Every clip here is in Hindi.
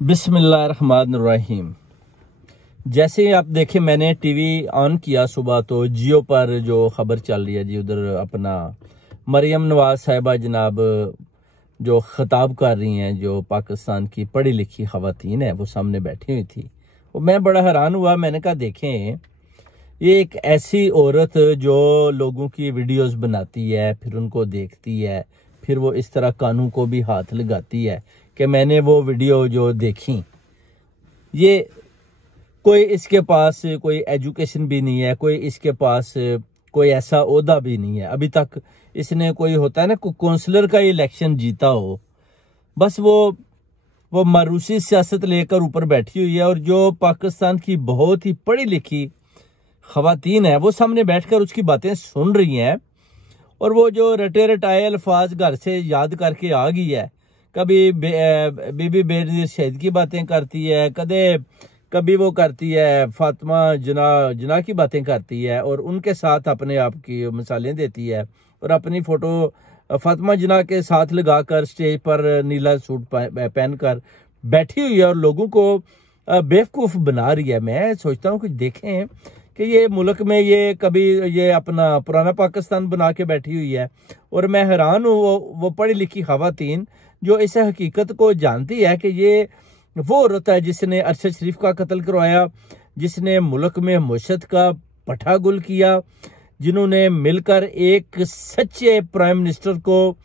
बिस्मिल्लाहिर्रहमानिर्रहीम। जैसे ही आप देखें, मैंने टीवी ऑन किया सुबह तो जियो पर जो खबर चल रही है जी, उधर अपना मरियम नवाज साहिबा जनाब जो खिताब कर रही हैं, जो पाकिस्तान की पढ़ी लिखी खवातीन है, वो सामने बैठी हुई थी। और मैं बड़ा हैरान हुआ। मैंने कहा देखें, ये एक ऐसी औरत जो लोगों की वीडियोस बनाती है, फिर उनको देखती है, फिर वो इस तरह कानों को भी हाथ लगाती है कि मैंने वो वीडियो जो देखी, ये कोई इसके पास कोई एजुकेशन भी नहीं है, कोई इसके पास कोई ऐसा ओहदा भी नहीं है। अभी तक इसने कोई होता है ना, कोई काउंसलर का इलेक्शन जीता हो, बस वो मारूसी सियासत लेकर ऊपर बैठी हुई है। और जो पाकिस्तान की बहुत ही पढ़ी लिखी खवातीन है, वो सामने बैठकर उसकी बातें सुन रही हैं। और वो जो रटे रटाए अल्फाज घर से याद करके आ गई है, कभी बीबी बेनज़ीर शहीद की बातें करती है, कभी वो करती है फातिमा जना की बातें करती है, और उनके साथ अपने आप की मिसालें देती है, और अपनी फोटो फातिमा जना के साथ लगाकर स्टेज पर नीला सूट पहनकर बैठी हुई है और लोगों को बेवकूफ़ बना रही है। मैं सोचता हूँ कि देखें कि ये मुल्क में ये कभी ये अपना पुराना पाकिस्तान बना के बैठी हुई है। और मैं हैरान हूँ वो पढ़ी लिखी खवातीन जो इस हकीकत को जानती है कि ये वो औरत है जिसने अरशद शरीफ का कत्ल करवाया, जिसने मुल्क में मुशत का पठा गुल किया, जिन्होंने मिलकर एक सच्चे प्राइम मिनिस्टर को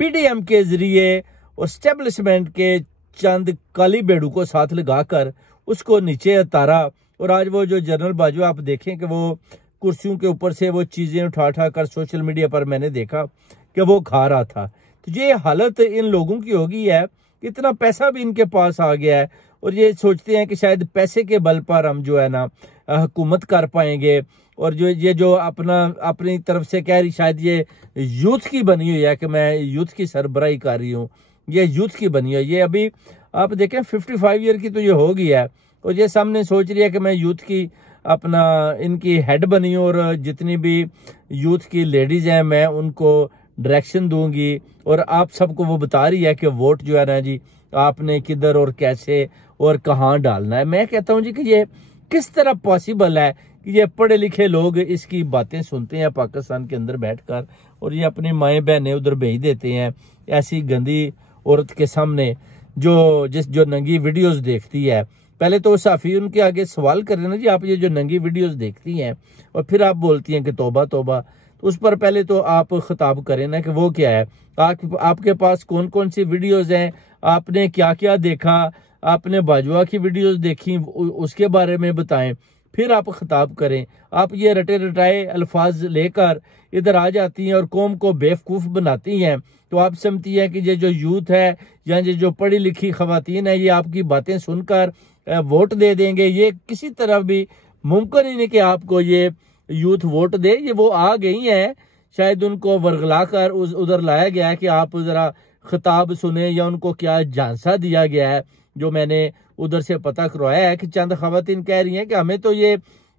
पीडीएम के जरिए और स्टेब्लिशमेंट के चंद काली बेड़ू को साथ लगाकर उसको नीचे उतारा। और आज वो जो जनरल बाजवा, आप देखें कि वो कुर्सियों के ऊपर से वो चीज़ें उठा कर सोशल मीडिया पर मैंने देखा कि वो खा रहा था। तो ये हालत इन लोगों की हो गई है, इतना पैसा भी इनके पास आ गया है और ये सोचते हैं कि शायद पैसे के बल पर हम जो है ना हुकूमत कर पाएंगे। और जो अपनी तरफ से कह रही, शायद ये यूथ की बनी हुई है कि मैं यूथ की सरबराही कर रही हूँ, ये यूथ की बनी हुई है। ये अभी आप देखें 55 ईयर की तो ये हो गई है और ये सामने सोच रही है कि मैं यूथ की अपना इनकी हेड बनी हूँ और जितनी भी यूथ की लेडीज़ हैं मैं उनको डायरेक्शन दूंगी। और आप सबको वो बता रही है कि वोट जो है ना जी, आपने किधर और कैसे और कहाँ डालना है। मैं कहता हूँ जी कि ये किस तरह पॉसिबल है कि ये पढ़े लिखे लोग इसकी बातें सुनते हैं पाकिस्तान के अंदर बैठकर, और ये अपनी माएँ बहनें उधर भेज देते हैं ऐसी गंदी औरत के सामने जो नंगी वीडियोस देखती है। पहले तो साफ़ी उनके आगे सवाल करें ना जी, आप ये जो नंगी वीडियोस देखती हैं और फिर आप बोलती हैं कि तौबा तौबा, तो उस पर पहले तो आप खिताब करें ना कि वो क्या है, आपके पास कौन कौन सी वीडियोस हैं, आपने क्या क्या देखा, आपने बाजवा की वीडियोस देखी, उसके बारे में बताएं, फिर आप खिताब करें। आप ये रटे रटाए अल्फाज लेकर इधर आ जाती हैं और कौम को बेवकूफ़ बनाती हैं। तो आप समझती हैं कि ये जो यूथ है या ये जो पढ़ी लिखी खवातीन है, ये आपकी बातें सुनकर वोट दे देंगे। ये किसी तरह भी मुमकिन ही नहीं कि आपको ये यूथ वोट दे। ये वो आ गई हैं, शायद उनको वर्गला कर उधर लाया गया है कि आप ज़रा खिताब सुने, या उनको क्या झांसा दिया गया है। जो मैंने उधर से पता करवाया है कि चंद खवातीन कह रही हैं कि हमें तो ये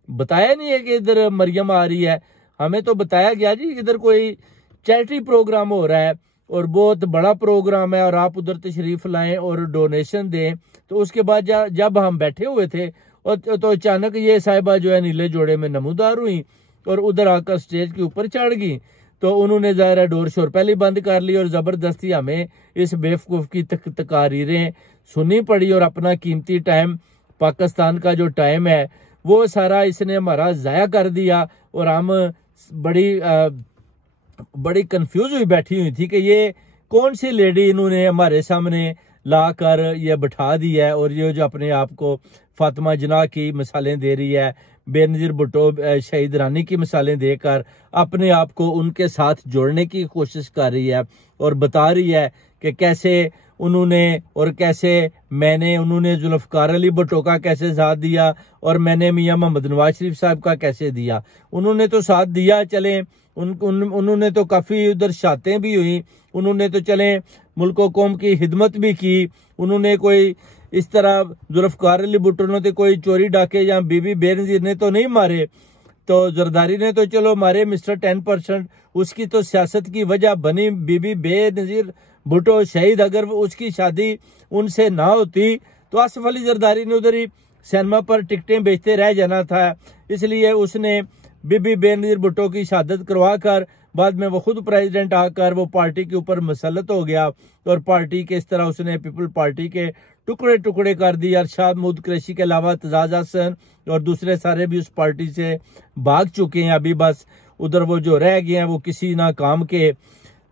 बताया नहीं है कि इधर मरियम आ रही है, हमें तो बताया गया जी इधर कोई चैरिटी प्रोग्राम हो रहा है और बहुत बड़ा प्रोग्राम है और आप उधर तशरीफ़ लाएं और डोनेशन दें। तो उसके बाद जब हम बैठे हुए थे और तो अचानक ये साहिबा जो है नीले जोड़े में नमूदार हुई और उधर आकर स्टेज के ऊपर चढ़ गई। तो उन्होंने ज़रा डोर शोर पहले बंद कर ली और ज़बरदस्ती हमें इस बेवकूफ़ की तकारीरें सुननी पड़ी और अपना कीमती टाइम, पाकिस्तान का जो टाइम है वो सारा इसने हमारा ज़ाया कर दिया। और हम बड़ी कंफ्यूज हुई बैठी हुई थी कि ये कौन सी लेडी इन्होंने हमारे सामने ला कर ये बिठा दी है और ये जो अपने आप को फातिमा जना की मिसालें दे रही है, बेनज़ीर भुट्टो शहीद रानी की मिसालें देकर अपने आप को उनके साथ जोड़ने की कोशिश कर रही है और बता रही है कि कैसे उन्होंने जुल्फ़िकार अली भुट्टो का कैसे साथ दिया और मैंने मियां मोहम्मद नवाज शरीफ साहब का कैसे दिया। उन्होंने तो साथ दिया, चले उन्होंने तो काफ़ी उधर शातें भी हुई, उन्होंने तो चले मुल्क कौम की हिदमत भी की, उन्होंने कोई इस तरह जुल्फ़िकार अली भुट्टो ने तो कोई चोरी डाके या बीबी बेनज़ीर ने तो नहीं मारे, तो जरदारी ने तो चलो मारे मिस्टर 10%, उसकी तो सियासत की वजह बनी बीबी बेनज़ीर भुट्टो शहीद। अगर उसकी शादी उनसे ना होती तो आसिफ अली जरदारी ने उधर ही सिनेमा पर टिकटें बेचते रह जाना था, इसलिए उसने बीबी बेनजीर भुट्टो की शहादत करवा कर बाद में वो खुद प्रेसिडेंट आकर वो पार्टी के ऊपर मुसल्लत हो गया और पार्टी के इस तरह उसने पीपल पार्टी के टुकड़े टुकड़े कर दिए। अरशाद महमूद कुरैशी के अलावा तजाज हसन और दूसरे सारे भी उस पार्टी से भाग चुके हैं। अभी बस उधर वो जो रह गए हैं वो किसी ना काम के,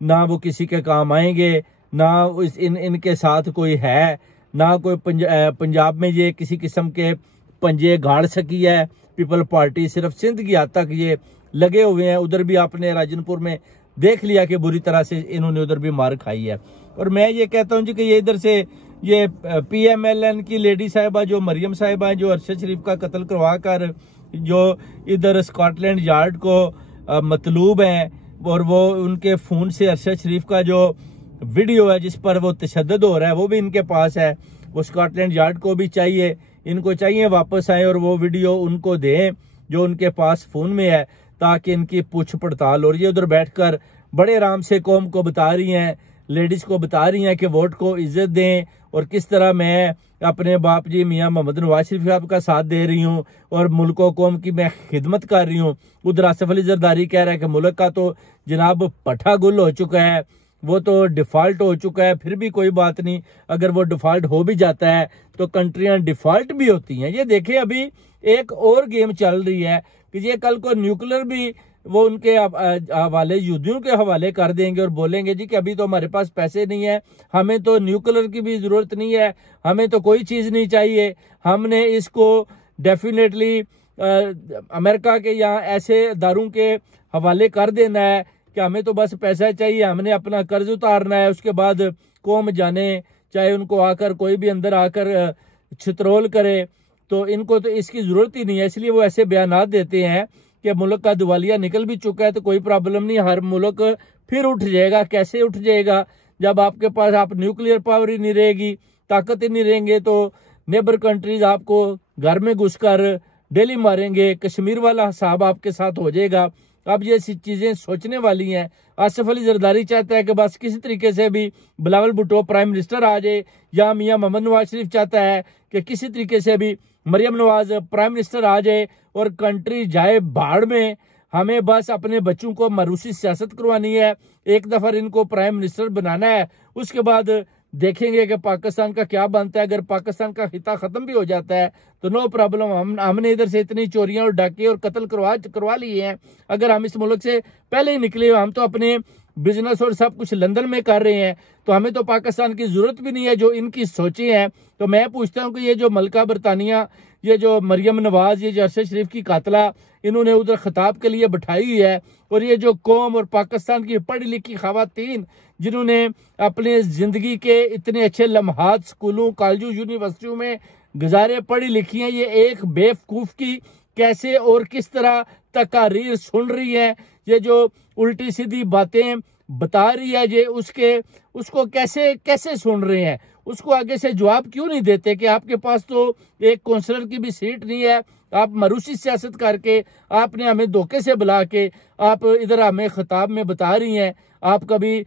ना वो किसी के काम आएंगे, ना इनके साथ कोई है, ना कोई पंजाब में ये किसी किस्म के पंजे गाड़ सकी है पीपल पार्टी। सिर्फ सिंध की हद तक ये लगे हुए हैं। उधर भी आपने राजनपुर में देख लिया कि बुरी तरह से इन्होंने उधर भी मार खाई है। और मैं ये कहता हूँ जी कि ये इधर से ये PMLN की लेडी साहिबा जो मरियम साहिबा जो अरशद शरीफ का कत्ल करवा कर जो इधर स्कॉटलैंड यार्ड को मतलूब हैं, और वो उनके फोन से अरशद शरीफ का जो वीडियो है जिस पर वो तशद्दुद हो रहा है वो भी इनके पास है। वो स्कॉटलैंड यार्ड को भी चाहिए, इनको चाहिए वापस आए और वो वीडियो उनको दें जो उनके पास फोन में है, ताकि इनकी पूछ पड़ताल। और ये उधर बैठकर बड़े आराम से कौम को बता रही हैं, लेडीज को बता रही हैं कि वोट को इज्जत दें और किस तरह मैं अपने बाप जी मियां मोहम्मद नवाज शरीफ साहब का साथ दे रही हूँ और मुल्क कौम की मैं खिदमत कर रही हूँ। उधर आसिफ अली जरदारी कह रहा है कि मुल्क का तो जनाब पठा गुल हो चुका है, वो तो डिफॉल्ट हो चुका है। फिर भी कोई बात नहीं, अगर वो डिफॉल्ट हो भी जाता है तो कंट्रियां डिफॉल्ट भी होती हैं। ये देखें अभी एक और गेम चल रही है कि ये कल को न्यूक्लियर भी वो उनके हवाले युद्धियों के हवाले कर देंगे और बोलेंगे जी कि अभी तो हमारे पास पैसे नहीं है, हमें तो न्यूक्लियर की भी जरूरत नहीं है, हमें तो कोई चीज नहीं चाहिए, हमने इसको डेफिनेटली अमेरिका के या ऐसे इदारों के हवाले कर देना है कि हमें तो बस पैसा चाहिए, हमने अपना कर्ज उतारना है। उसके बाद कौम जाने, चाहे उनको आकर कोई भी अंदर आकर छितरोल करे, तो इनको तो इसकी जरूरत ही नहीं है। इसलिए वो ऐसे बयानात देते हैं कि मुल्क का दिवालिया निकल भी चुका है तो कोई प्रॉब्लम नहीं, हर मुल्क फिर उठ जाएगा। कैसे उठ जाएगा? जब आपके पास आप न्यूक्लियर पावर ही नहीं रहेगी, ताकत ही नहीं रहेंगे, तो नेबर कंट्रीज आपको घर में घुसकर डेली मारेंगे। कश्मीर वाला हिसाब आपके साथ हो जाएगा। अब ये चीजें सोचने वाली हैं। आसिफ अली जरदारी चाहता है कि बस किसी तरीके से भी बिलावल भुट्टो प्राइम मिनिस्टर आ जाए, या मियां मोहम्मद नवाज शरीफ चाहता है कि किसी तरीके से भी मरियम नवाज प्राइम मिनिस्टर आ जाए और कंट्री जाए भाड़ में। हमें बस अपने बच्चों को मरूसी सियासत करवानी है, एक दफा इनको प्राइम मिनिस्टर बनाना है, उसके बाद देखेंगे कि पाकिस्तान का क्या बनता है। अगर पाकिस्तान का खिता खत्म भी हो जाता है तो नो प्रॉब्लम, हमने इधर से इतनी चोरियां और डाके और कत्ल करवा लिए हैं। अगर हम इस मुल्क से पहले ही निकले, हम तो अपने बिजनेस और सब कुछ लंदन में कर रहे हैं, तो हमें तो पाकिस्तान की जरूरत भी नहीं है जो इनकी सोचें हैं। तो मैं पूछता हूं कि ये जो मलका बरतानिया, ये जो मरियम नवाज, ये जो अरशद शरीफ की कातला इन्होंने उधर खिताब के लिए बैठाई हुई है, और ये जो कौम और पाकिस्तान की पढ़ी लिखी खवातीन जिन्होंने अपने जिंदगी के इतने अच्छे लम्हात स्कूलों, कॉलेजों, यूनिवर्सिटियों में गुजारे, पढ़ी लिखी हैं, ये एक बेवकूफ की कैसे और किस तरह तकारीर सुन रही है, ये जो उल्टी सीधी बातें बता रही है, ये उसको कैसे कैसे सुन रहे हैं, उसको आगे से जवाब क्यों नहीं देते कि आपके पास तो एक काउंसलर की भी सीट नहीं है, आप मरूसी सियासत करके आपने हमें धोखे से बुला के आप इधर हमें खिताब में बता रही हैं। आप कभी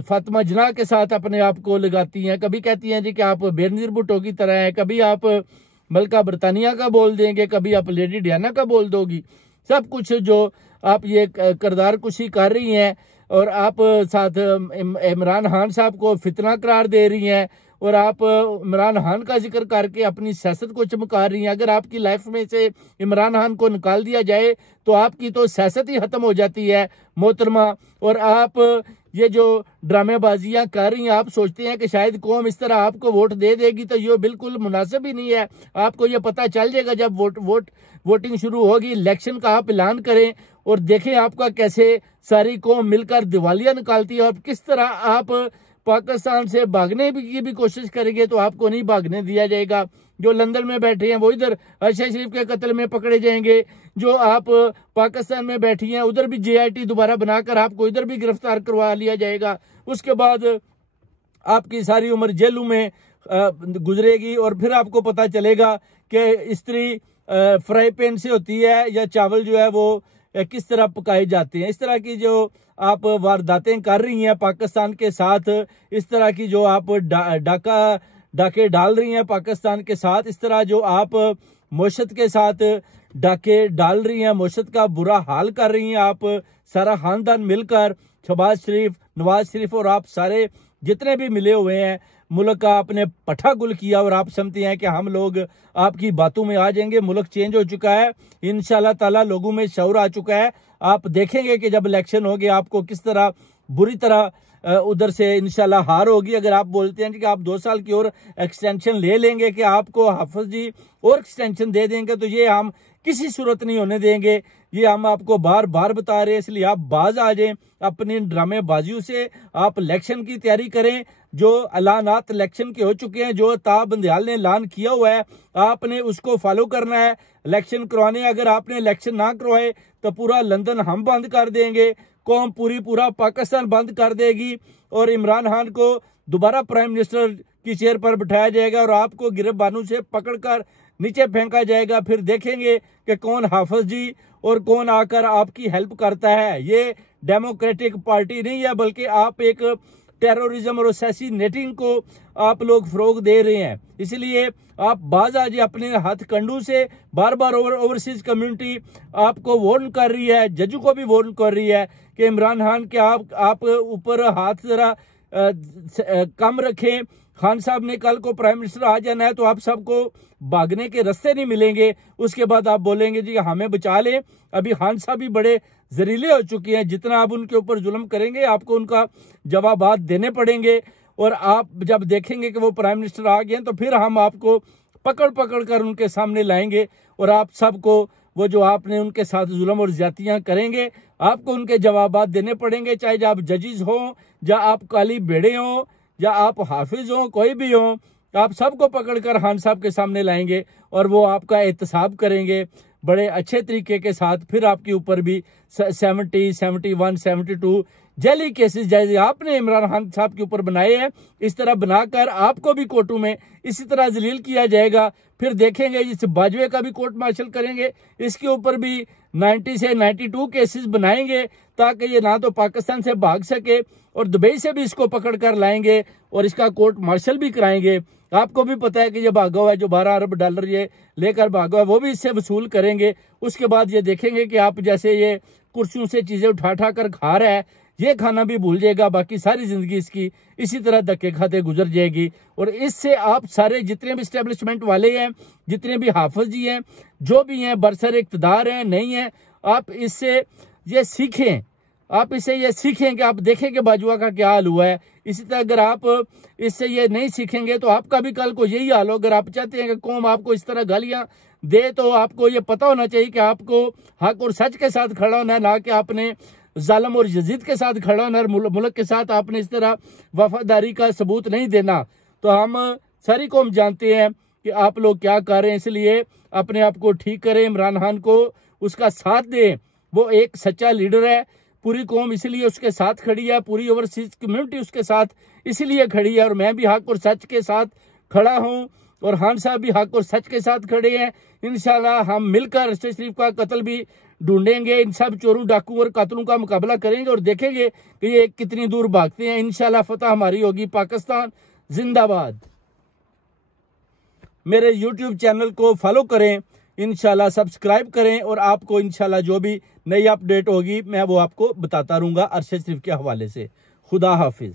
फातिमा जना के साथ अपने आप को लगाती हैं, कभी कहती हैं जी कि आप बेनजीर भुट्टो की तरह हैं, कभी आप मलका बरतानिया का बोल देंगे, कभी आप लेडी डियाना का बोल दोगी। सब कुछ जो आप ये किरदार कुशी कर रही हैं, और आप साथ इमरान खान साहब को फितना करार दे रही हैं, और आप इमरान खान का जिक्र करके अपनी सियासत को चमका रही हैं। अगर आपकी लाइफ में से इमरान खान को निकाल दिया जाए तो आपकी तो सियासत ही खत्म हो जाती है मोहतरमा। और आप ये जो ड्रामेबाजियां कर रही हैं, आप सोचते हैं कि शायद कौम इस तरह आपको वोट दे देगी, तो ये बिल्कुल मुनासिब ही नहीं है। आपको ये पता चल जाएगा जब वोटिंग शुरू होगी। इलेक्शन का आप ऐलान करें और देखें आपका कैसे सारी कौम मिलकर दिवालिया निकालती है, और किस तरह आप पाकिस्तान से भागने की भी कोशिश करेंगे तो आपको नहीं भागने दिया जाएगा। जो लंदन में बैठे हैं वो इधर अरशद शरीफ के कत्ल में पकड़े जाएंगे, जो आप पाकिस्तान में बैठी हैं उधर भी JIT दोबारा बनाकर आपको इधर भी गिरफ्तार करवा लिया जाएगा। उसके बाद आपकी सारी उम्र जेलों में गुजरेगी, और फिर आपको पता चलेगा कि स्त्री फ्राई पैन से होती है या चावल जो है वो किस तरह पकाए जाते हैं। इस तरह की जो आप वारदातें कर रही हैं पाकिस्तान के साथ, इस तरह की जो आप डाके डाल रही हैं पाकिस्तान के साथ, इस तरह जो आप मोशत के साथ डाके डाल रही हैं, मोशत का बुरा हाल कर रही हैं आप सारा खानदान मिलकर, शहबाज शरीफ, नवाज शरीफ और आप सारे जितने भी मिले हुए हैं, मुल्क का आपने पठा गुल किया और आप समझते हैं कि हम लोग आपकी बातों में आ जाएंगे। मुल्क चेंज हो चुका है, इंशाल्लाह ताला लोगों में शऊर आ चुका है। आप देखेंगे कि जब इलेक्शन होगी आपको किस तरह बुरी तरह उधर से इंशाल्लाह हार होगी। अगर आप बोलते हैं कि आप 2 साल की और एक्सटेंशन ले लेंगे कि आपको हाफिज जी और एक्सटेंशन दे देंगे, तो ये हम किसी सूरत नहीं होने देंगे। ये हम आपको बार बार बता रहे हैं, इसलिए आप बाज आ जाएं अपनी ड्रामेबाजियों से। आप इलेक्शन की तैयारी करें, जो ऐलानात इलेक्शन के हो चुके हैं, जो ताब बंदियाल ने ऐलान किया हुआ है, आपने उसको फॉलो करना है। इलेक्शन करवाने, अगर आपने इलेक्शन ना करवाए तो पूरा लंदन हम बंद कर देंगे, कौम पूरा पाकिस्तान बंद कर देगी और इमरान खान को दोबारा प्राइम मिनिस्टर की चेयर पर बिठाया जाएगा और आपको गिरफ्तारों से पकड़कर नीचे फेंका जाएगा। फिर देखेंगे कि कौन हाफिज जी और कौन आकर आपकी हेल्प करता है। ये डेमोक्रेटिक पार्टी नहीं है, बल्कि आप एक टेररिज्म और असैसिनेटिंग को आप लोग फरोग दे रहे हैं। इसलिए आप बाज आज अपने हाथ कंडू से बार बार ओवरसीज कम्युनिटी आपको वार्न कर रही है, जजों को भी वार्न कर रही है कि इमरान खान के आप ऊपर हाथ जरा कम रखें। खान साहब ने कल को प्राइम मिनिस्टर आ जाना है, तो आप सबको भागने के रास्ते नहीं मिलेंगे। उसके बाद आप बोलेंगे जी हमें बचा लें। अभी खान साहब भी बड़े जहरीले हो चुके हैं, जितना आप उनके ऊपर जुल्म करेंगे आपको उनका जवाबात देने पड़ेंगे। और आप जब देखेंगे कि वो प्राइम मिनिस्टर आ गए तो फिर हम आपको पकड़ पकड़ कर उनके सामने लाएंगे और आप सबको वो जो आपने उनके साथ जुल्म और ज्यादतियां करेंगे आपको उनके जवाबात देने पड़ेंगे। चाहे आप जजिज हों, या आप काली बेड़े हों, या आप हाफिज हों, कोई भी हों, आप सबको पकड़कर खान साहब के सामने लाएंगे और वो आपका एहतसाब करेंगे बड़े अच्छे तरीके के साथ। फिर आपके ऊपर भी 70, 71, 72 जेली केसेस जैसे आपने इमरान खान साहब के ऊपर बनाए हैं, इस तरह बनाकर आपको भी कोर्टों में इसी तरह जलील किया जाएगा। फिर देखेंगे जिस बाजवे का भी कोर्ट मार्शल करेंगे, इसके ऊपर भी 90 से 92 केसेस बनाएंगे ताकि ये ना तो पाकिस्तान से भाग सके और दुबई से भी इसको पकड़ कर लाएंगे और इसका कोर्ट मार्शल भी कराएंगे। आपको भी पता है कि ये भागा हुआ है, जो 12 अरब डॉलर ये लेकर भागा हुआ है, वो भी इससे वसूल करेंगे। उसके बाद ये देखेंगे कि आप जैसे ये कुर्सियों से चीजें उठा कर खा रहा है, ये खाना भी भूल जाएगा, बाकी सारी जिंदगी इसकी इसी तरह धक्के खाते गुजर जाएगी। और इससे आप सारे जितने भी स्टैब्लिशमेंट वाले हैं, जितने भी हाफिज जी हैं, जो भी हैं, बरसर इक़्तिदार हैं, नहीं है, आप इससे ये सीखें। आप इससे ये सीखें कि आप देखें कि बाजुआ का क्या हाल हुआ है। इसी तरह अगर आप इससे ये नहीं सीखेंगे तो आपका भी कल को यही हाल हो। अगर आप चाहते हैं कि कौम आपको इस तरह गालियां दे, तो आपको ये पता होना चाहिए कि आपको हक और सच के साथ खड़ा होना है, ना कि आपने जालिम और यजीद के साथ खड़ा होना। मुल्क के साथ आपने इस तरह वफादारी का सबूत नहीं देना। तो हम सारी कौम जानते हैं कि आप लोग क्या कर रहे हैं, इसलिए अपने आप को ठीक करें, इमरान खान को उसका साथ दें। वो एक सच्चा लीडर है, पूरी कौम इसलिए उसके साथ खड़ी है, पूरी ओवरसीज कम्युनिटी उसके साथ इसलिए खड़ी है। और मैं भी हक और सच के साथ खड़ा हूं और खान साहब भी हक और सच के साथ खड़े हैं। इंशाल्लाह हम मिलकर अरशद शरीफ का कत्ल भी ढूंढेंगे, इन सब चोरों, डाकू और कातलों का मुकाबला करेंगे और देखेंगे कि ये कितनी दूर भागते हैं। इंशाल्लाह फतह हमारी होगी। पाकिस्तान जिंदाबाद। मेरे YouTube चैनल को फॉलो करें, इंशाल्लाह सब्सक्राइब करें और आपको इंशाल्लाह जो भी नई अपडेट होगी मैं वो आपको बताता रहूंगा अरशद शरीफ के हवाले से। खुदा हाफिज।